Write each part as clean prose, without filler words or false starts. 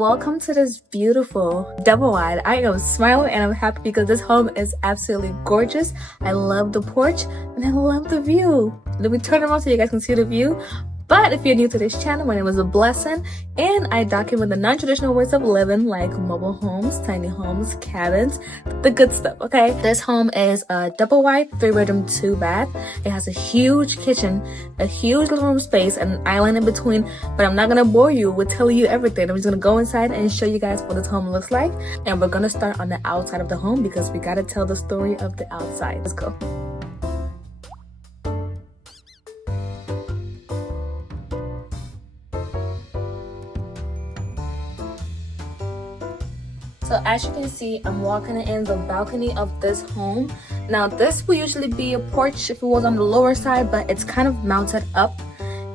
welcome to this beautiful double wide. I am smiling and I'm happy because this home is absolutely gorgeous. I love the porch and I love the view. Let me turn around so you guys can see the view. But if you're new to this channel, my name is A Blessing, and I document the non-traditional ways of living like mobile homes, tiny homes, cabins, the good stuff, okay? This home is a double wide, 3-bedroom, 2-bath. It has a huge kitchen, a huge living room space, and an island in between, but I'm not gonna bore you with telling you everything. I'm just gonna go inside and show you guys what this home looks like, and we're gonna start on the outside of the home because we gotta tell the story of the outside. Let's go. So as you can see, I'm walking in the balcony of this home. Now this will usually be a porch if it was on the lower side, but it's kind of mounted up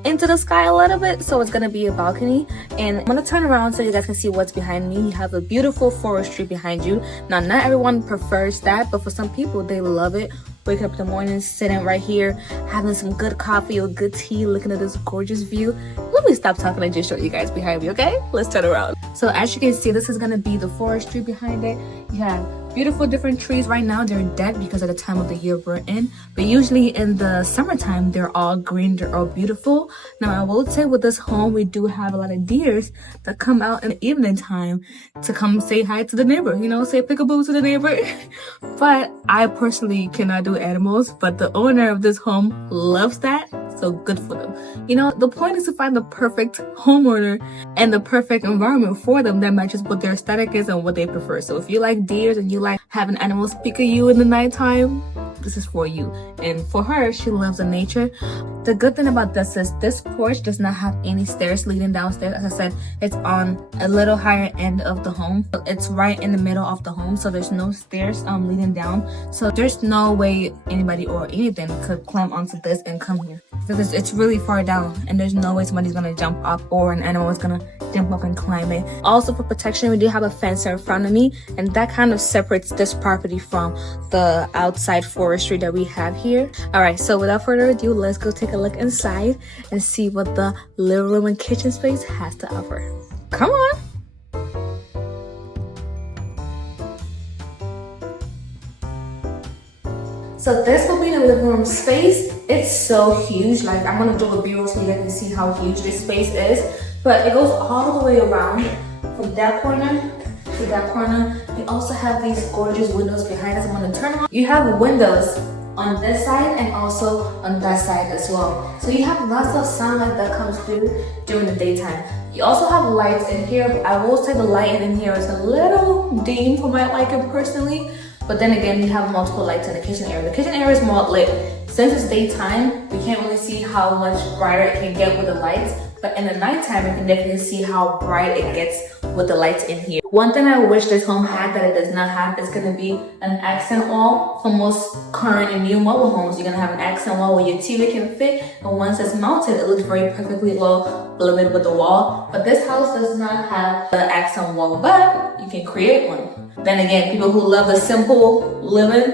into the sky a little bit, so it's gonna be a balcony. And I'm gonna turn around so you guys can see what's behind me. You have a beautiful forestry behind you. Now not everyone prefers that, but for some people they love it. Waking up in the morning, sitting right here, having some good coffee or good tea, looking at this gorgeous view. Let me stop talking and just show you guys behind me, okay? Let's turn around. So as you can see, this is gonna be the forestry behind it. You have beautiful different trees. Right now they're dead because of the time of the year we're in, but usually in the summertime they're all green, they're all beautiful. Now I will say with this home we do have a lot of deers that come out in the evening time to come say hi to the neighbor, you know, say peekaboo to the neighbor. But I personally cannot do animals, but the owner of this home loves that, so good for them. You know, the point is to find the perfect homeowner and the perfect environment for them that matches what their aesthetic is and what they prefer. So if you like deers and you like having animals speak at you in the nighttime, this is for you. And for her, she loves the nature. The good thing about this is this porch does not have any stairs leading downstairs. As I said, it's on a little higher end of the home. It's right in the middle of the home, so there's no stairs leading down. So there's no way anybody or anything could climb onto this and come here, because it's really far down and there's no way somebody's gonna jump up or an animal is gonna jump up and climb it. Also for protection, we do have a fence in front of me, and that kind of separates this property from the outside forestry that we have here. All right, so without further ado, let's go take a look inside and see what the living room and kitchen space has to offer. Come on. So this will be the living room space. It's so huge. Like, I'm gonna do a B-roll so you guys can see how huge this space is. But it goes all the way around from that corner to that corner. We also have these gorgeous windows behind us. I'm gonna turn on. You have windows on this side and also on that side as well. So you have lots of sunlight that comes through during the daytime. You also have lights in here. I will say the light in here is a little dim for my liking personally. But then again, you have multiple lights in the kitchen area. The kitchen area is more lit. Since it's daytime, we can't really see how much brighter it can get with the lights. But in the nighttime, you can definitely see how bright it gets with the lights in here. One thing I wish this home had that it does not have is gonna be an accent wall. For most current and new mobile homes, you're gonna have an accent wall where your TV can fit, and once it's mounted, it looks very perfectly well blended with the wall. But this house does not have the accent wall, but you can create one. Then again, people who love the simple living,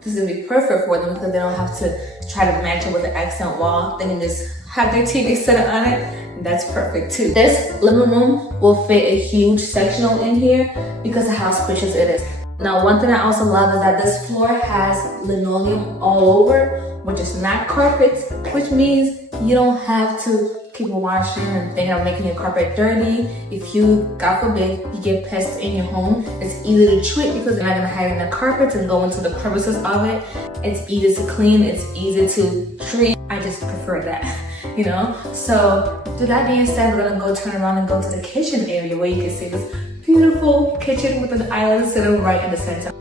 this is gonna be perfect for them because they don't have to try to match it with the accent wall. They can just have their TV set on it, and that's perfect too. This living room will fit a huge sectional in here because of how spacious it is. Now, one thing I also love is that this floor has linoleum all over, which is not carpets, which means you don't have to keep washing and thinking of making your carpet dirty. If you, God forbid, you get pests in your home, it's easy to treat because they're not gonna hide in the carpets and go into the crevices of it. It's easy to clean, it's easy to treat. I just prefer that, you know? So, with that being said, we're gonna go turn around and go to the kitchen area where you can see this beautiful kitchen with an island sitting right in the center.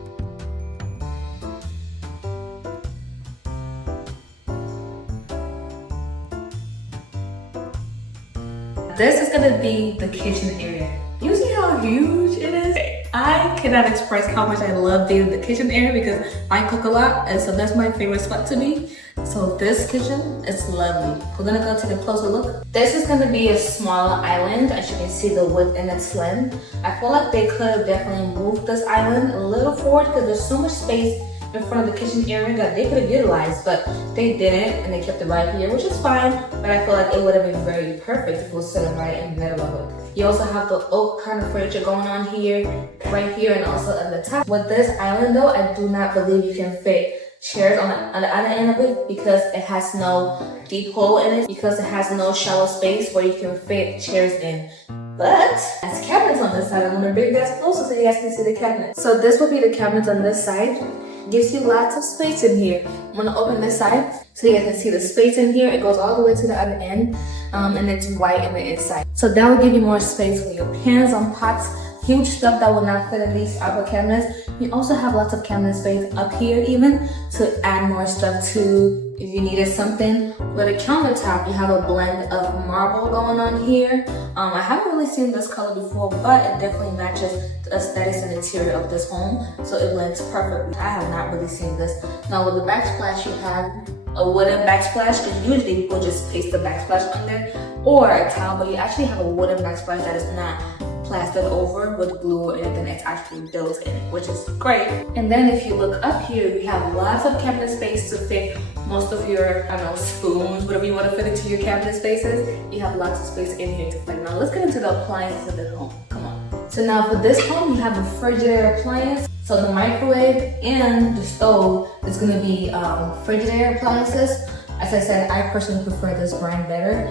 This is gonna be the kitchen area. You see how huge it is? I cannot express how much I love being in the kitchen area because I cook a lot, and so that's my favorite spot to be. So this kitchen is lovely. We're gonna go take a closer look. This is gonna be a smaller island. As you can see the width and its length. I feel like they could have definitely moved this island a little forward because there's so much space in front of the kitchen area that they could have utilized, but they didn't, and they kept it right here, which is fine, but I feel like it would have been very perfect if it was sitting right in the middle of it. You also have the oak kind of furniture going on here, right here, and also at the top. With this island though, I do not believe you can fit chairs on the other end of it because it has no deep hole in it, because it has no shallow space where you can fit chairs in. But there's cabinets on this side. I'm gonna bring you guys closer so you guys can see the cabinet. So this will be the cabinet on this side. Gives you lots of space in here. I'm gonna open this side so you guys can see the space in here. It goes all the way to the other end, and it's white in the inside. So that will give you more space for your pans on pots, huge stuff that will not fit in these upper cabinets. You also have lots of cabinet space up here even to add more stuff to if you needed something. With a countertop, you have a blend of marble going on here. I haven't really seen this color before, but it definitely matches the aesthetics and interior of this home, so it blends perfectly. I have not really seen this. Now with the backsplash, you have a wooden backsplash, because usually people just paste the backsplash on there, or a tile, but you actually have a wooden backsplash that is not plastered over with glue or anything. It's actually built in, which is great. And then if you look up here, we have lots of cabinet space to fit most of your, I don't know, spoons, whatever you want to fit into your cabinet spaces. You have lots of space in here to fit. Now let's get into the appliances of this home. Come on. So now for this home, you have a Frigidaire appliance. So the microwave and the stove is going to be Frigidaire appliances. As I said, I personally prefer this brand better.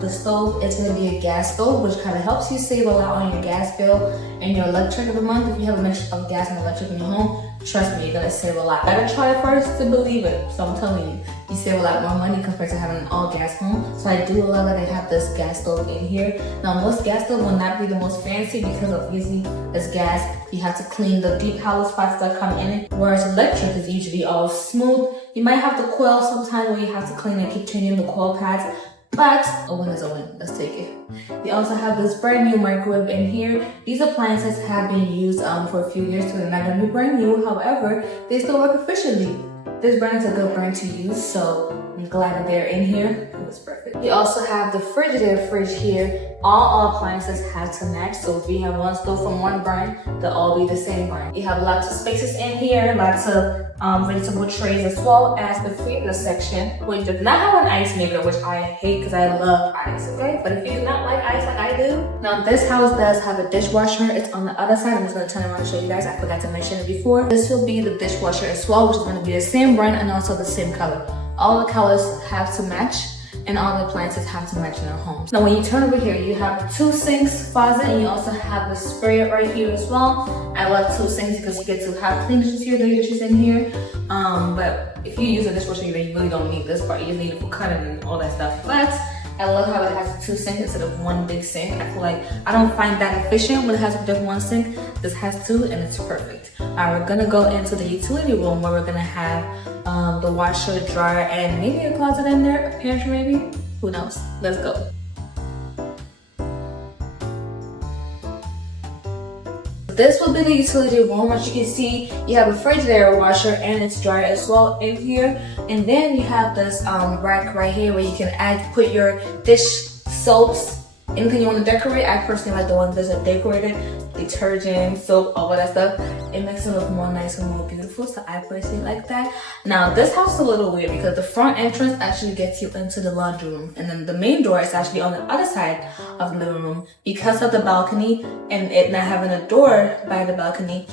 The stove is going to be a gas stove, which kind of helps you save a lot on your gas bill and your electric every month. If you have a mix of gas and electric in your home, trust me, you're going to save a lot. I gotta try it first to believe it. So I'm telling you, you save a lot more money compared to having an all gas home. So I do love that I have this gas stove in here. Now most gas stoves will not be the most fancy because obviously it's gas. You have to clean the deep hollow spots that come in it. Whereas electric is usually all smooth. You might have the coil sometime where you have to clean and keep changing the coil pads. But a win is a win. Let's take it. You also have this brand new microwave in here. These appliances have been used for a few years, so they're not going to be brand new. However, they still work efficiently. This brand is a good brand to use, so I'm glad that they're in here. It was perfect. You also have the Frigidaire fridge here. All appliances have to match, so if you have one stove from one brand, they'll all be the same brand. You have lots of spaces in here, lots of vegetable trays, as well as the freezer section, which does not have an ice maker, which I hate because I love ice, okay? But if you do not like ice like I do, now this house does have a dishwasher. It's on the other side. I'm just going to turn around and show you guys. I forgot to mention it before. This will be the dishwasher as well, which is going to be the same brand and also the same color. All the colors have to match, and all the appliances have to match in our homes. Now when you turn over here, you have two sinks, faucet, and you also have the sprayer right here as well. I love two sinks because you get to have clean dishes here, dirty dishes in here. But if you use a dishwasher, you really don't need this part. You just need it for cutting and all that stuff. But I love how it has two sinks instead of one big sink. I feel like I don't find that efficient when it has just one sink. This has two and it's perfect. Alright, we're gonna go into the utility room where we're gonna have the washer, dryer, and maybe a closet in there, a pantry maybe. Who knows? Let's go. This will be the utility room. As you can see, you have a Frigidaire washer and its dryer as well in here. And then you have this rack right here where you can put your dish soaps, anything you want to decorate. I personally like the ones that are decorated, detergent, soap, all of that stuff. It makes it look more nice and more beautiful, so I personally like that. Now this house is a little weird because the front entrance actually gets you into the laundry room, and then the main door is actually on the other side of the living room. Because of the balcony and it not having a door by the balcony,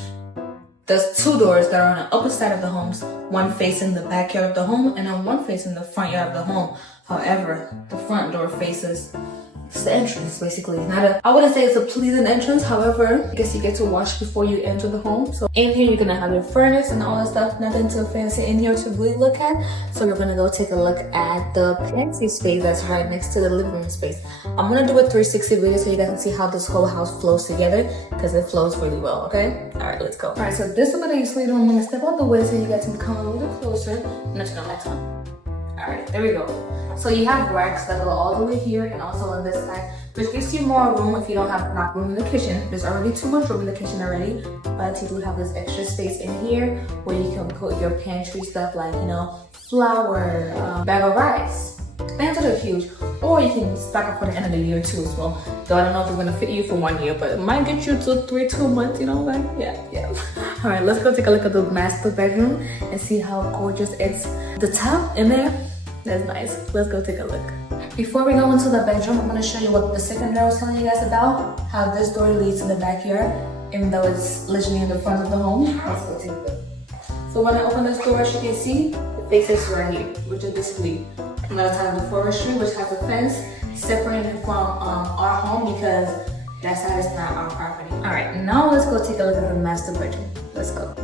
there's two doors that are on the upper side of the homes, one facing the backyard of the home and then one facing the front yard of the home. However, the front door faces the entrance, basically. I wouldn't say it's a pleasing entrance. However, I guess you get to wash before you enter the home. So in here, you're gonna have your furnace and all that stuff. Nothing too fancy in here to really look at. So we're gonna go take a look at the pantry space that's right next to the living room space. I'm gonna do a 360 video so you guys can see how this whole house flows together, because it flows really well, okay? All right, let's go. All right, so this is what I usually do. I'm gonna step out the way so you guys can come a little bit closer. I'm gonna turn the lights on. All right, there we go. So you have racks that go all the way here and also on this side, which gives you more room if you don't have enough room in the kitchen. There's already too much room in the kitchen already, but you do have this extra space in here where you can put your pantry stuff like, you know, flour, bag of rice, Pants are huge. Or you can stock up for the end of the year too as well. Though I don't know if it's gonna fit you for 1 year, but it might get you to 2 months, you know, like, yeah. All right, let's go take a look at the master bedroom and see how gorgeous it's. The tub in there, that's nice. Let's go take a look. Before we go into the bedroom, I'm gonna show you what the second door I was telling you guys about, how this door leads to the backyard, even though it's literally in the front of the home. Let's go take a look. So when I open this door, as you can see, it faces right here, which is basically another side of the forestry, which has a fence separated from our home because that side is not our property. All right, now let's go take a look at the master bedroom. Let's go.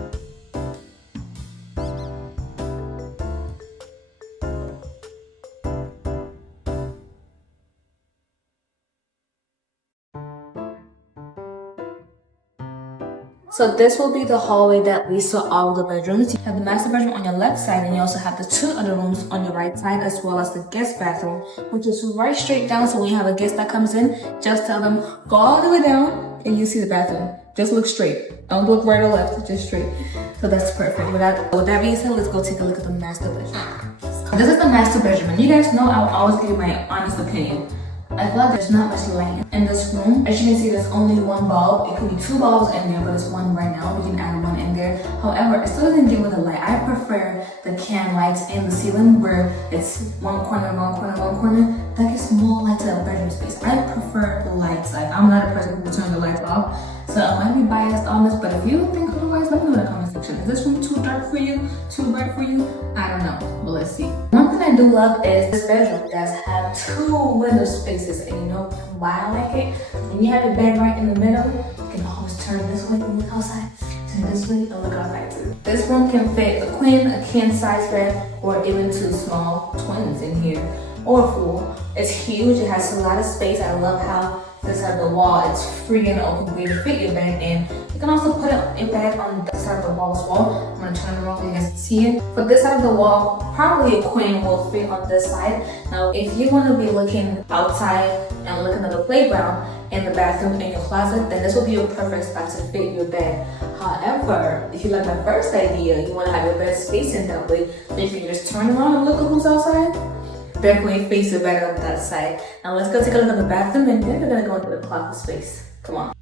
So this will be the hallway that leads to all the bedrooms. You have the master bedroom on your left side, and you also have the 2 other rooms on your right side, as well as the guest bathroom, which is right straight down. So when you have a guest that comes in, just tell them, go all the way down and you see the bathroom. Just look straight. Don't look right or left, just straight. So that's perfect. With that being said, let's go take a look at the master bedroom. This is the master bedroom, and you guys know I will always give you my honest opinion. I feel like there's not much light in this room. As you can see, there's only 1 bulb. It could be 2 bulbs in there, but it's 1 right now. We can add 1 in there. However, it still doesn't give with the light. I prefer the can lights in the ceiling where it's 1 corner, 1 corner, 1 corner. That gives more light to the bedroom space. I prefer the lights. Like, I'm not a person who will turn the lights off. So I might be biased on this, but if you think otherwise, let me know in the comment section. Is this room too dark for you? Too bright for you? I don't know, but let's see. One thing I do love is this bedroom does have 2 window spaces, and you know why I like it? When you have your bed right in the middle, you can always turn this way and look outside, turn this way and look outside too. This room can fit a queen, a king size bed, or even 2 small twins in here, or a full. It's huge, it has a lot of space. I love how this side of the wall, it's free and open for you to fit your bed in. You can also put a bed on the side of the wall as well. I'm gonna turn it around so you guys can see it. For this side of the wall, probably a queen will fit on this side. Now, if you wanna be looking outside and looking at the playground in the bathroom in your closet, then this will be a perfect spot to fit your bed. However, if you like my first idea, you wanna have your bed facing that way, then you can just turn around and look at who's outside. Definitely face the bed on that side. Now let's go take a look at the bathroom, and then we're gonna go into the closet space. Come on.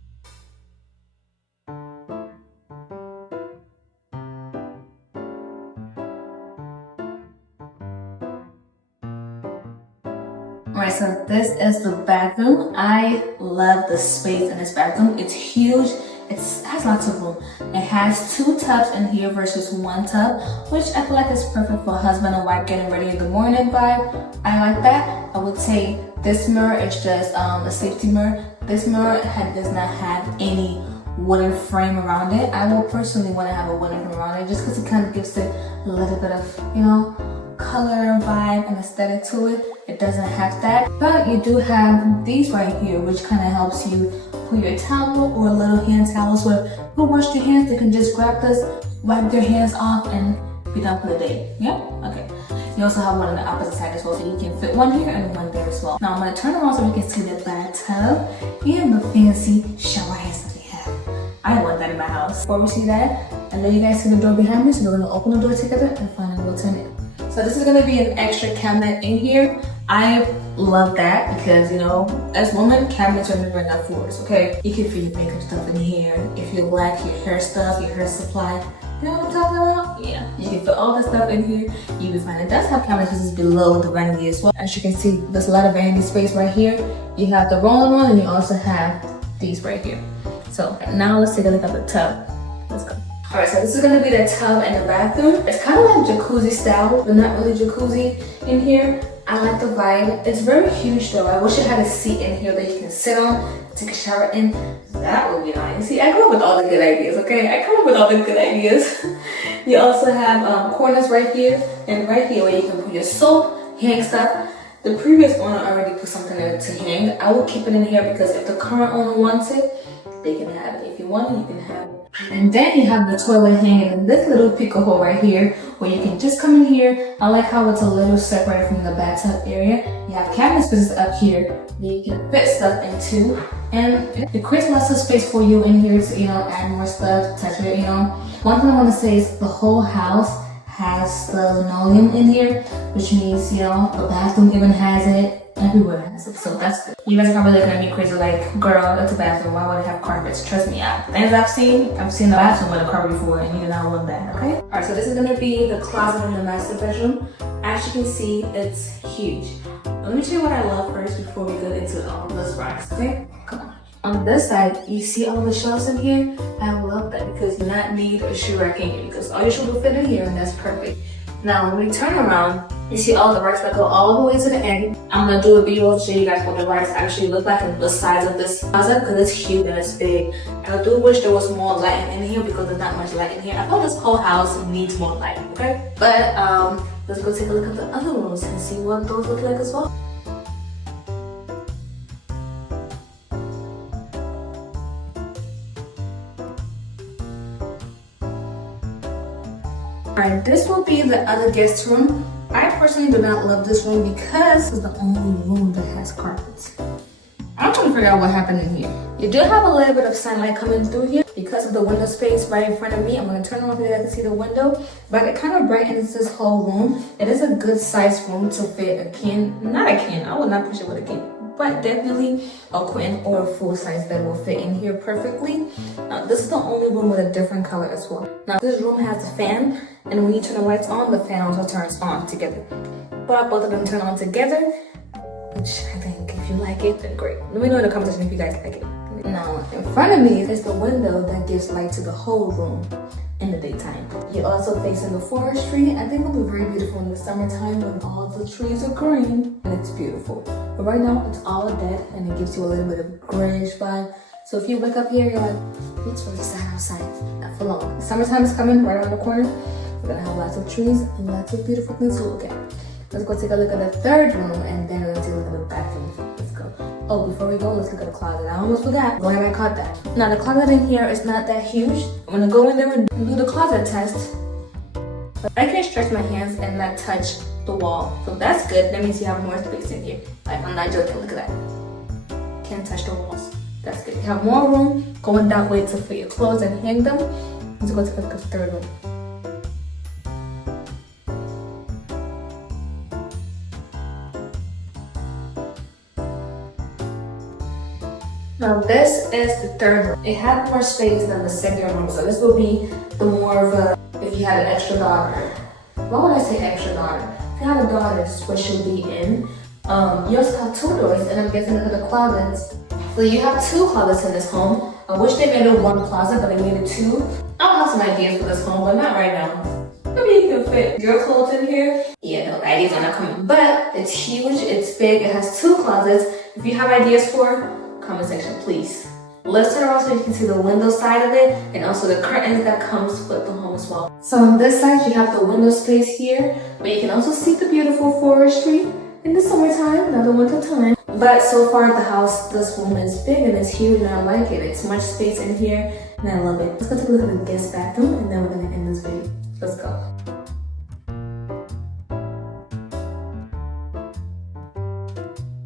Alright, so this is the bathroom. I love the space in this bathroom. It's huge. It has lots of room. It has 2 tubs in here versus 1 tub, which I feel like is perfect for husband and wife getting ready in the morning vibe. I like that. I would say this mirror is just a safety mirror. This mirror does not have any wooden frame around it. I will personally want to have a wooden frame around it just because it kind of gives it a little bit of, you know, color, vibe, and aesthetic to it. It doesn't have that, but you do have these right here, which kind of helps you put your towel or a little hand towel, so if you wash your hands, they can just grab this, wipe their hands off, and be done for the day. Yeah? Okay. You also have one on the opposite side as well, so you can fit 1 here and 1 there as well. Now I'm going to turn around so we can see the bathtub and the fancy shower heads that we have. I want that in my house. Before we see that, I know you guys see the door behind me, so we're going to open the door together and finally we'll turn it. So this is going to be an extra cabinet in here. I love that because, you know, as women, cabinets are never enough for us, okay? You can fit your makeup stuff in here. If you like your hair stuff, your hair supply, you know what I'm talking about? Yeah. You can fit all this stuff in here. You'll be fine. It does have cabinet pieces below the vanity as well. As you can see, there's a lot of vanity space right here. You have the rolling one, and you also have these right here. So now let's take a look at the tub. Let's go. Alright, so this is going to be the tub and the bathroom. It's kind of like jacuzzi style, but not really jacuzzi in here. I like the vibe. It's very huge though. I wish it had a seat in here that you can sit on, take a shower in. That would be nice. See, I come up with all the good ideas, okay? I come up with all the good ideas. You also have corners right here and right here where you can put your soap, hang stuff. The previous owner already put something in to hang. I will keep it in here because if the current owner wants it, they can have it. If you want it, you can have it. And then you have the toilet hanging in this little pickle hole right here where you can just come in here. I like how it's a little separated from the bathtub area. You have cabinet spaces up here that you can fit stuff into. And it creates lots of space for you in here to, you know, add more stuff, touch it, you know. One thing I want to say is the whole house has the linoleum in here, which means, you know, the bathroom even has it. Everywhere has it, so that's good. You guys are probably looking at me crazy like, girl, that's a bathroom, why would it have carpets? Trust me, things I've seen the bathroom with a carpet before, and you do not want that, okay? Alright, so this is gonna be the closet in the master bedroom. As you can see, it's huge. Let me show you what I love first before we go into all those racks, okay? Come on. On this side, you see all the shelves in here? I love that because you do not need a shoe rack in here because all your shoes will fit in here and that's perfect. Now, when we turn around, you see all the racks that go all the way to the end. I'm gonna do a video to show you guys what the racks actually look like and the size of this closet because it's huge and it's big. I do wish there was more lighting in here because there's not much light in here. I thought this whole house needs more lighting, okay? But let's go take a look at the other rooms and see what those look like as well. Alright, this will be the other guest room. I personally do not love this room because it's the only room that has carpets. I'm trying to figure out what happened in here. You do have a little bit of sunlight coming through here because of the window space right in front of me. I'm going to turn on so you guys can see the window, but it kind of brightens this whole room. It is a good sized room to fit a king, not a king, I would not push it with a king, but definitely a queen or a full-size bed will fit in here perfectly. This is the only room with a different color as well. Now this room has a fan, and when you turn the lights on, the fan also turns on together. But both of them turn on together, which I think if you like it, then great. Let me know in the comment section if you guys like it. Now in front of me is the window that gives light to the whole room in the daytime. You're also facing the forestry. I think it'll be very beautiful in the summertime when all the trees are green and it's beautiful. But right now it's all dead and it gives you a little bit of grayish vibe. So if you wake up here, you're like, looks really sad outside. Not for long. Summertime is coming right around the corner. We're gonna have lots of trees and lots of beautiful things to look at. Let's go take a look at the third room and then we're gonna take a look at the bathroom. Let's go. Oh, before we go, let's look at the closet. I almost forgot. Glad I caught that. Now the closet in here is not that huge. I'm gonna go in there and do the closet test. But I can stretch my hands and not touch the wall. So that's good. That means you have more space in here. Like, I'm not joking. Look at that. Can't touch the walls. That's good. You have more room going that way to put your clothes and hang them. Let's go take a look at the third room. Now this is the third room. It had more space than the second room, so this will be the more of a, if you had an extra daughter. Why would I say extra daughter? If you have a daughter, this is what she'll be in. You also have two doors, and I'm guessing look at the closets. So you have two closets in this home. I wish they made it one closet, but they made it two. I'll have some ideas for this home, but not right now. Maybe you can fit your clothes in here. Yeah, no, the ideas are not coming. But it's huge, it's big, it has two closets. If you have ideas for, comment section, please. Let's turn around so you can see the window side of it and also the curtains that comes with the home as well. So on this side, you have the window space here, but you can also see the beautiful forestry in the summertime, not the winter time. But so far the house, this room is big and it's huge and I like it. It's much space in here and I love it. Let's go take a look at the guest bathroom and then we're gonna end this video. Let's go.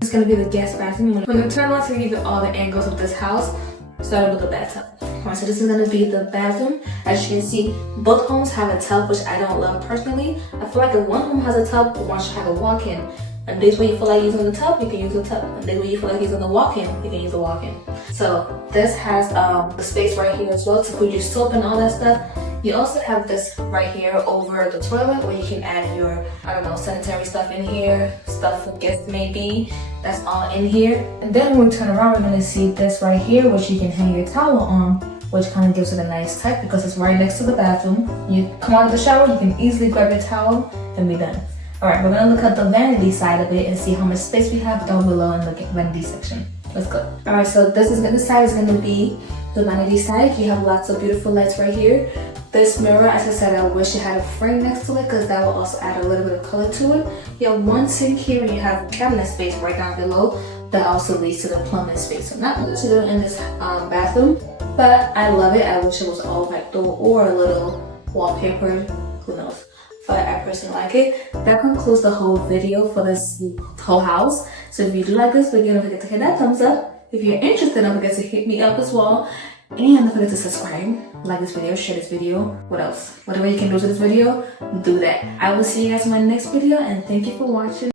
It's gonna be the guest bathroom. I'm gonna turn on to give you all the angles of this house. Started with the bathtub. Alright, so this is gonna be the bathroom. As you can see, both homes have a tub, which I don't love personally. I feel like if one home has a tub, one should have a walk-in. And days where you feel like using the tub, you can use the tub. And days where you feel like using the walk-in, you can use the walk-in. So this has the space right here as well to put your soap and all that stuff. You also have this right here over the toilet where you can add your, I don't know, sanitary stuff in here, stuff for guests maybe. That's all in here. And then when we turn around, we're gonna see this right here, which you can hang your towel on, which kind of gives it a nice type because it's right next to the bathroom. You come out of the shower, you can easily grab your towel and be done. All right, we're gonna look at the vanity side of it and see how much space we have down below in the vanity section. Let's go. All right, so this side is gonna be the vanity side. You have lots of beautiful lights right here. This mirror, as I said, I wish it had a frame next to it because that will also add a little bit of color to it. You have one sink here and you have cabinet space right down below that also leads to the plumbing space. So not much to do in this bathroom, but I love it. I wish it was all white door or a little wallpaper, who knows. But I personally like it. That concludes the whole video for this whole house. So if you do like this video, don't forget to hit that thumbs up. If you're interested, don't forget to hit me up as well. And don't forget to subscribe, like this video, share this video. What else? Whatever you can do to this video, do that. I will see you guys in my next video, and thank you for watching.